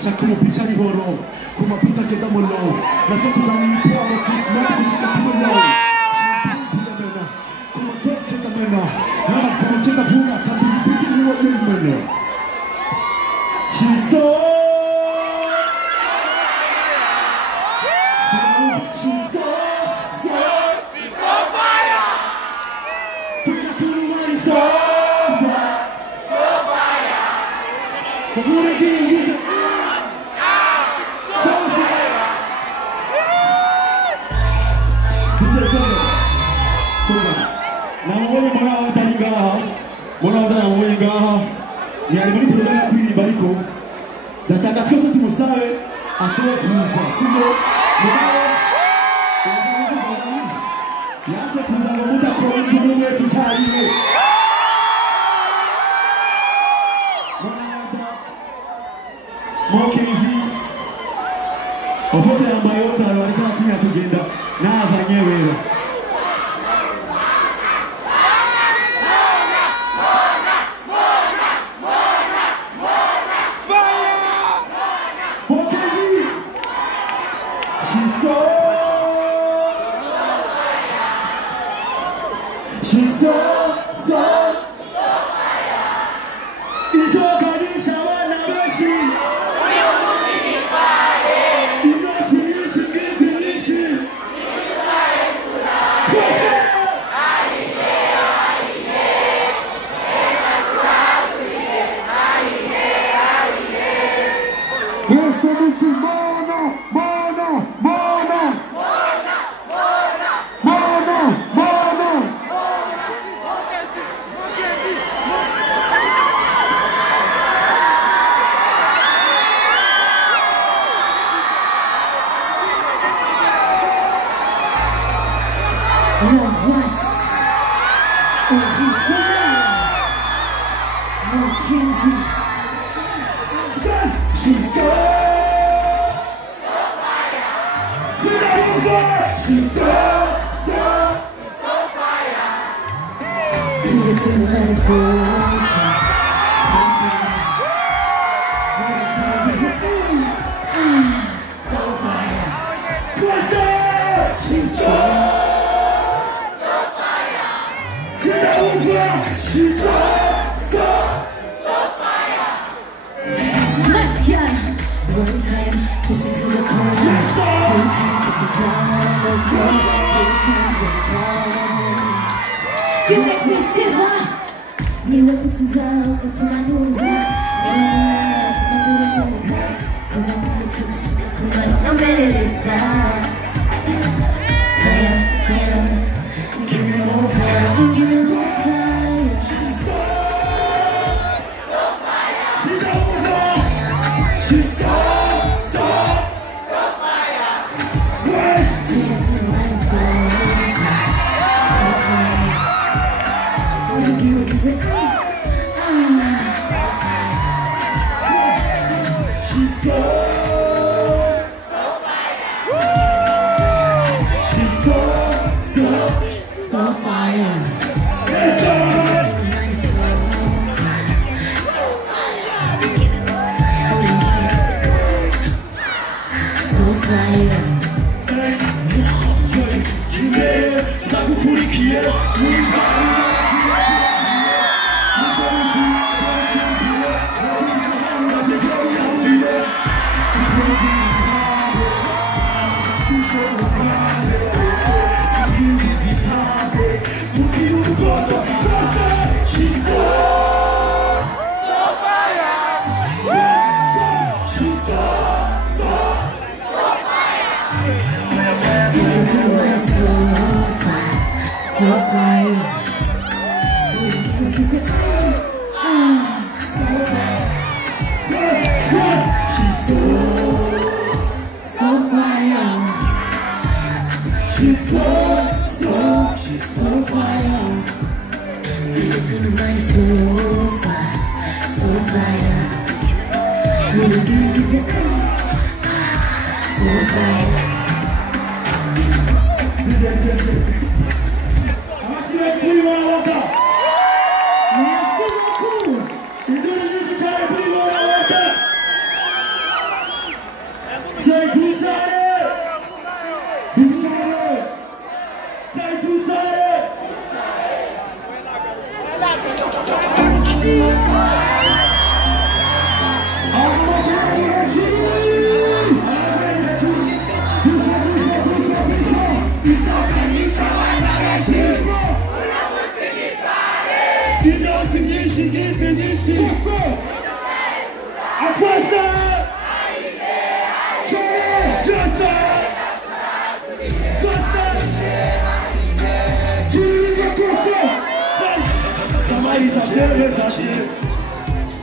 Chakuma picha ni horo, kuma pita keda molo. Nataka kuzani power 6 na kushika kimolo. Mena, kuma toche ta mena, na kuche ta funga tabi piti mwa mena. She's so fire. Tuka tunumari so fire. Kumure kingiza. Namuonye Monna watali ngaha. Monna watali namuonye ngaha. Ni ari muri program ya kuririmba ariko ndashaka twese tumusabe ashobore kuza. Sibyo? Yase kuza ngo mudakora induru mwese cyariwe. Mokezi. Ofote yambaye otaro ariko atinya kugenda n'avanye wewe. She's so fire. Izokanisha wana bashi. Uyo musipare. Inafinishi kipinishi. Nikubaye kura. Aihe. Ema tuatuye. Aihe. Listen to Monna. La voix originale Mackenzie. She's so fire. She's so fire. To my soul. So fire. She's so she's so fire. Let's go. One time, push me to the corner. Two times to the ground. The first, three times to the ground. You make me shiver. Niwe kusuzao katumanuza. Niwe tumanuza. Kuva kumitushi, kumano meleleza. Fire. Give me more fire. Give me more fire. She's so fire. She's so fire. She gets me right so fire. What do you do? Is it so fire? She's so fire. She's so fire. Yes, so fire. So fire. Is it so fire? she's So fire. she's So fire. Take it to the mind, so fire. When you do is it so fire. Merci beaucoup. vais tâcher,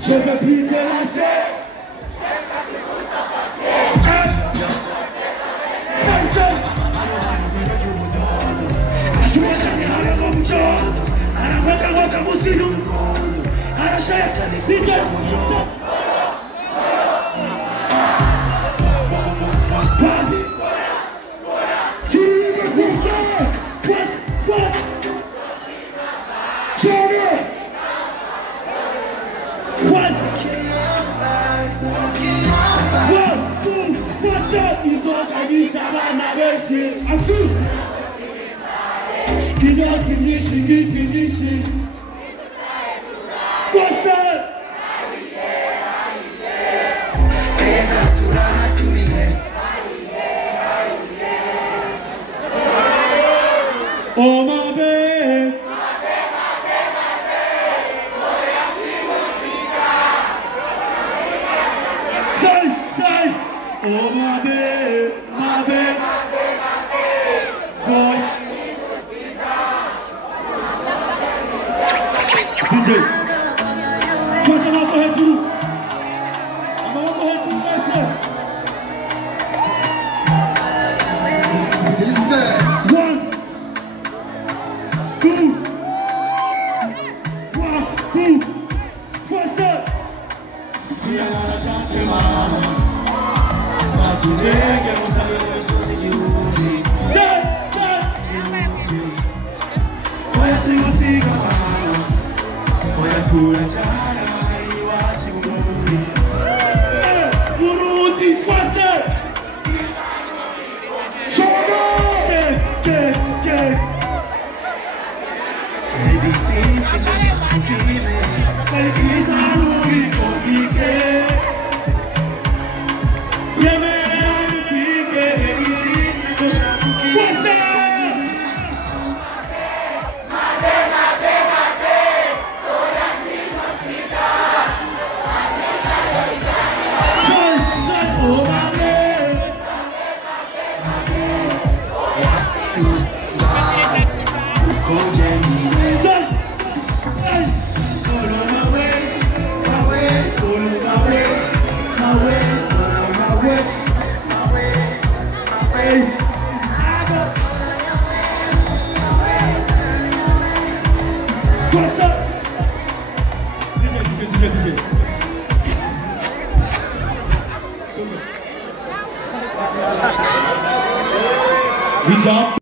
je vais plus te lâcher. Oh my babe, say, oh my babe, boy. DJ, passa lá pra Kuri. Agora pra Kuri vai ser. Respect. 1, 2, 1, 2, 3, 4. We got